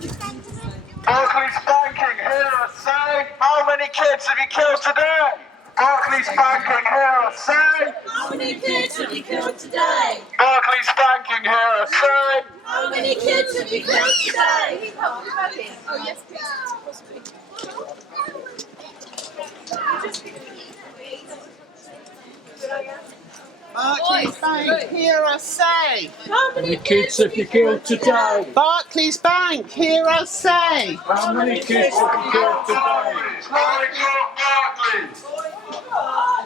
Barclays banking, hear us say, how many kids have you killed today? Barclays banking, hear us say, how many kids have you killed today? Barclays banking, hear us say, how many kids have you killed today? Oh yes, please. Possibly. Barclays Bank, hear us say. How many kids have you killed today? Barclays Bank, hear us say. How many kids have you killed today? Boycott Barclays!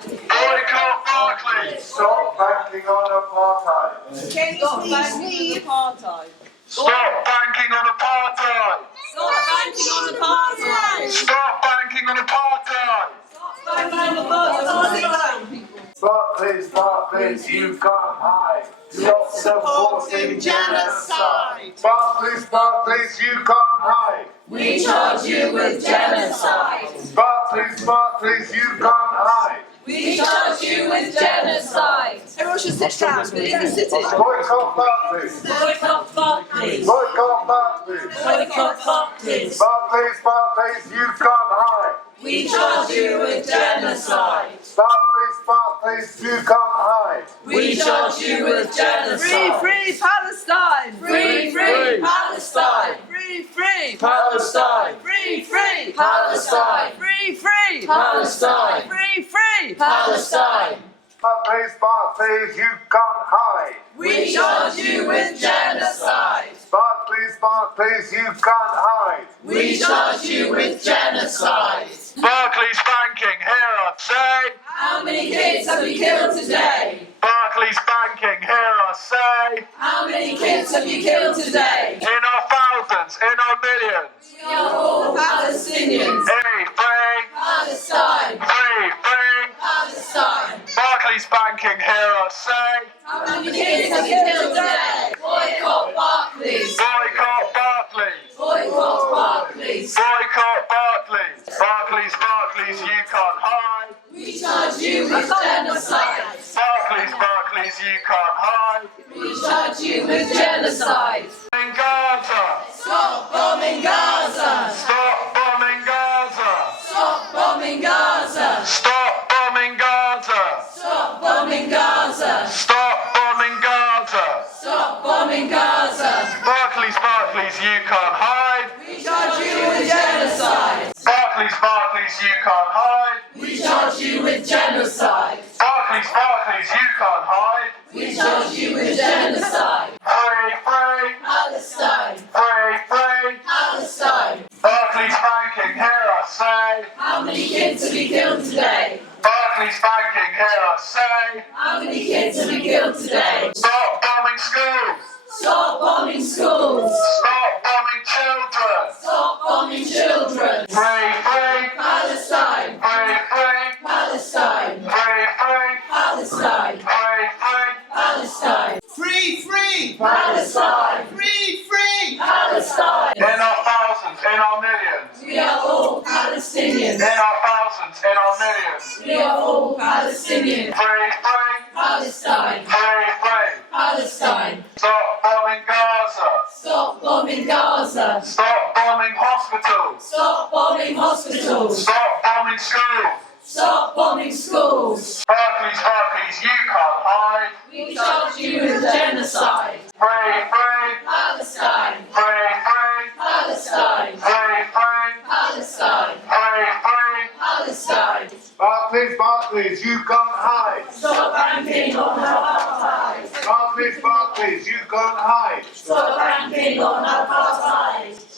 Boycott Barclays! Stop banking on apartheid! Stop banking on apartheid! Stop banking on apartheid! Stop banking on apartheid! Stop banking on apartheid! Stop banking on apartheid! Barclays, Barclays, you can't hide. Stop supporting genocide. Barclays, Barclays, you can't hide. We charge you with genocide. Barclays, Barclays, you can't hide. We charge you with genocide. Everyone should sit down, but in the city. Boycott Barclays. Boycott Barclays. Boycott Barclays. Boycott Barclays. Barclays, Barclays, you can't hide. We charge you with genocide. Barclays, Barclays, you can't hide. We charge you with genocide. Free Palestine! Free, free Palestine. Free Palestine! Free Palestine. Free Palestine. Free Palestine. Barclays, Barclays, you can't hide. We charge you with genocide. Barclays, Barclays, you can't hide. We charge you with genocide. Barclays banking, hear us say. How many kids have you killed today? Barclays banking, hear us say. How many kids have you killed today? In our thousands, in our millions. We are all Palestinians. Free, free, Palestine. free, free. Palestine. Barclays banking, hear us say. How many kids have you killed today? Boycott Barclays. Boycott Barclays. Boycott Barclays. Boycott Barclays. Barclays, Barclays, you can't hide. We charge you with genocide. Barclays, Barclays, you can't hide. We charge you with genocide. In Gaza. Stop bombing Gaza. Stop bombing Gaza. Stop bombing Gaza. Stop bombing Gaza. Stop bombing Gaza. Stop bombing Gaza. Stop bombing Gaza. Barclays, Barclays, you can't hide. We charge you with genocide. Barclays, Barclays, you can't hide. We charge you with genocide. Barclays, Barclays, you can't hide. We charge you with genocide. Free, free, Palestine. free, free. Palestine. Barclays banking, hear us say. How many kids have you killed today? Barclays banking, hear us say. How many kids have you killed today? Stop bombing schools. Stop bombing schools. Stop bombing children. Stop bombing children. Free, free, Palestine. free, free, Palestine. free, free, Palestine. free, free. Palestine. Free Palestine. Free Palestine. In our thousands, in our millions. We are all Palestinians. In our thousands, in our millions. We are all Palestinians. Free, free, Palestine. free, free. Palestine. Stop bombing Gaza. Stop bombing Gaza. Stop bombing hospitals. Stop bombing hospitals. Stop bombing schools. Stop bombing schools. Barclays, Barclays, you can't hide. We charge you with genocide. Free, free, Palestine. free, free, Palestine. free, free, Palestine. free, free. Palestine. Barclays, Barclays, you can't hide. Stop banking on apartheid. Barclays, Barclays, you can't hide. Stop banking on apartheid.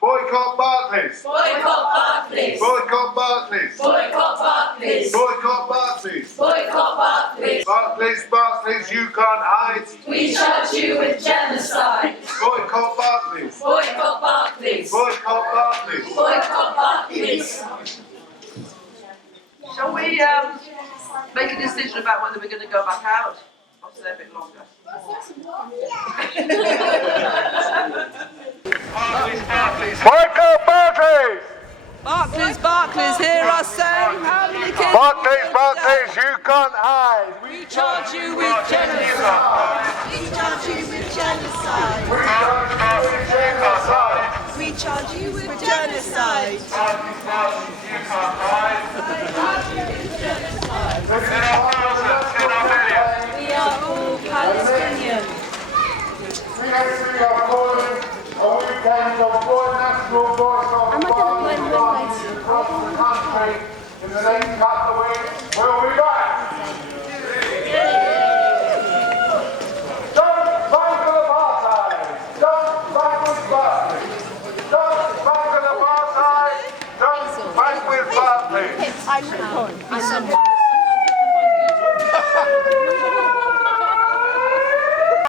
Boycott Barclays. Boycott Barclays. Boycott Barclays. Boycott Barclays. Boycott Barclays. Boycott Barclays. Barclays, Barclays, you can't hide. We charge you with genocide. Boycott Barclays. Boycott Barclays. Boycott Barclays. Boycott Barclays. Shall we make a decision about whether we're going to go back out or stay a bit longer? Barclays, Barclays. Boycott Barclays. Barclays, hear us say. How many kids? Barclays, Barclays, you can't hide. We charge you with genocide. We charge you with genocide. We charge Barclays, you can't hide. we charge you with genocide. Barclays Marshals, you can't hide. In our thousands, in our millions. We are all Palestinians. We are calling a weekend of national boycott of violence across the country. In the next couple of weeks, we'll be back. Don't vote for apartheid. Don't vote with Barclays. Don't vote for apartheid. Don't vote with Barclays. I record.